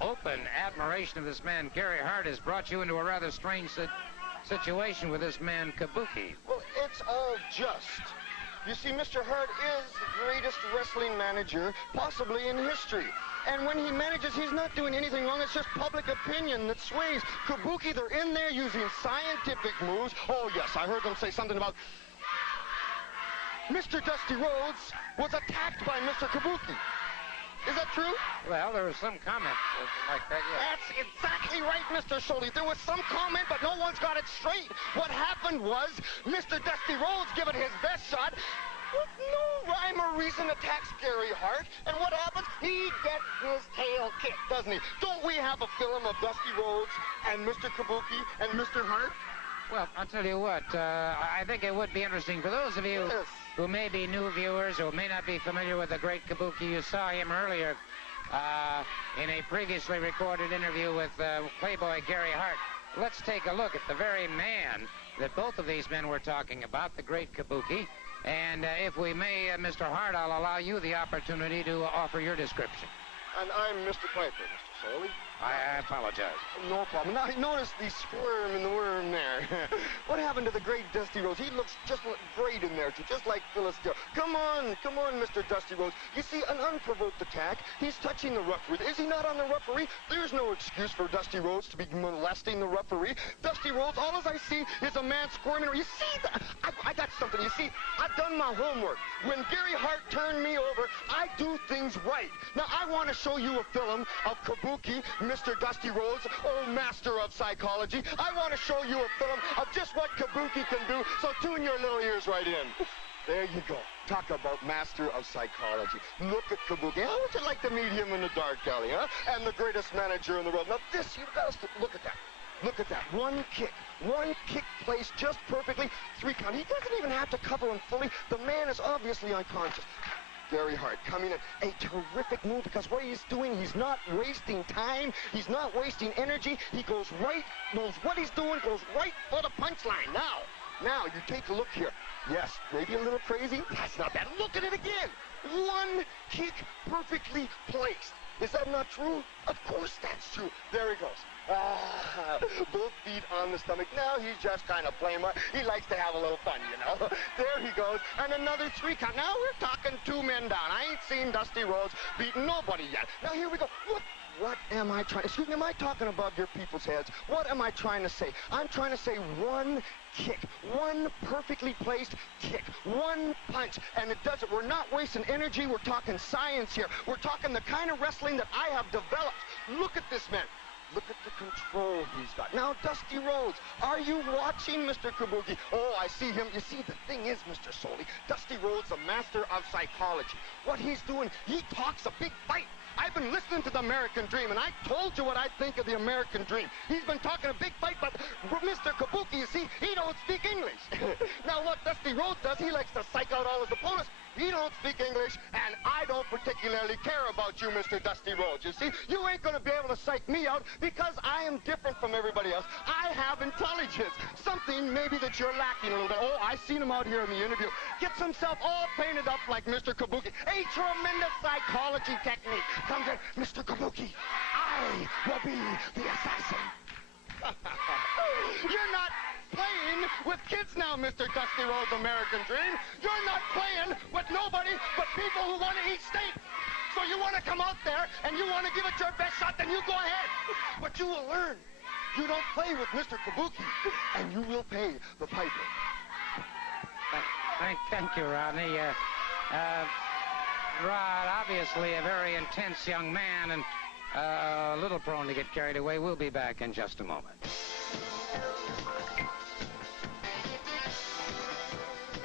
open admiration of this man, Gary Hart, has brought you into a rather strange situation with this man, Kabuki. Well, it's all just. You see, Mr. Hart is the greatest wrestling manager possibly in history. And when he manages, he's not doing anything wrong. It's just public opinion that sways. Kabuki, they're in there using scientific moves. Oh, yes, I heard them say something about Mr. Dusty Rhodes was attacked by Mr. Kabuki. Is that true? Well, there was some comment like that, yeah. That's exactly right, Mr. Sholey. There was some comment, but no one's got it straight. What happened was Mr. Dusty Rhodes, given his best shot, with no rhyme or reason, attacks Gary Hart. And what happens? He gets his tail kicked, doesn't he? Don't we have a film of Dusty Rhodes and Mr. Kabuki and Mr. Hart? Well, I'll tell you what, I think it would be interesting for those of you who may be new viewers or may not be familiar with the great Kabuki. You saw him earlier in a previously recorded interview with Playboy Gary Hart. Let's take a look at the very man that both of these men were talking about, the great Kabuki. And if we may, Mr. Hart, I'll allow you the opportunity to offer your description. And I'm Mr. Piper, Mr. Sholey. I apologize. No problem. Now, notice the squirm in the worm there. What happened to the great Dusty Rhodes? He looks just great in there, too, just like Phyllis Diller. Come on, Mr. Dusty Rhodes. You see, an unprovoked attack. He's touching the referee. Is he not on the referee? There's no excuse for Dusty Rhodes to be molesting the referee. Dusty Rhodes, all as I see is a man squirming. You see that? I got something. You see, I've done my homework. When Gary Hart turned me over, I do things right. Now, I want to show you a film of Kabuki, Mr. Dusty Rhodes, old master of psychology. I want to show you a film of just what Kabuki can do, so tune your little ears right in. There you go. Talk about master of psychology. Look at Kabuki. How would you like to meet him in the dark alley, huh? And the greatest manager in the world. Now this, you've got to look at that. Look at that. One kick placed just perfectly. 3 count. He doesn't even have to cover him fully. The man is obviously unconscious. Gary Hart coming in, a terrific move, because what he's doing, he's not wasting time, he's not wasting energy, he goes right, knows what he's doing, goes right for the punchline. Now, you take a look here. Yes, maybe a little crazy, that's not bad. Look at it again. One kick perfectly placed. Is that not true? Of course that's true. There he goes. Both feet on the stomach. Now he's just kind of playing. He likes to have a little fun, you know. There he goes. And another 3 count. Now we're talking 2 men down. I ain't seen Dusty Rhodes beating nobody yet. Now here we go. What am I trying to... Excuse me, am I talking above your people's heads? What am I trying to say? I'm trying to say one kick. One perfectly placed kick. One punch. And it does it. We're not wasting energy. We're talking science here. We're talking the kind of wrestling that I have developed. Look at this man. Look at the control he's got. Now, Dusty Rhodes, are you watching, Mr. Kabuki? Oh, I see him. You see, the thing is, Mr. Sholey, Dusty Rhodes, a master of psychology. What he's doing, he talks a big fight. I've been listening to the American Dream, and I told you what I think of the American Dream. He's been talking a big fight, but Mr. Kabuki, you see, he don't speak English. Now, what Dusty Rhodes does, he likes to psych out all his opponents. He don't speak English, and I don't particularly care about you, Mr. Dusty Rhodes. You see, you ain't going to be able to psych me out because I am different from everybody else. I have intelligence, something maybe that you're lacking a little bit. Oh, I seen him out here in the interview. Gets himself all painted up like Mr. Kabuki. A tremendous psychology technique. Comes in, Mr. Kabuki, I will be the assassin. You're not playing with kids now, Mr. Dusty Rhodes, American Dream. You're not playing with nobody but people who want to eat steak. So you want to come out there and you want to give it your best shot, then you go ahead. But you will learn. You don't play with Mr. Kabuki, and you will pay the piper. Thank you, Rodney. Rod, obviously a very intense young man and a little prone to get carried away. We'll be back in just a moment.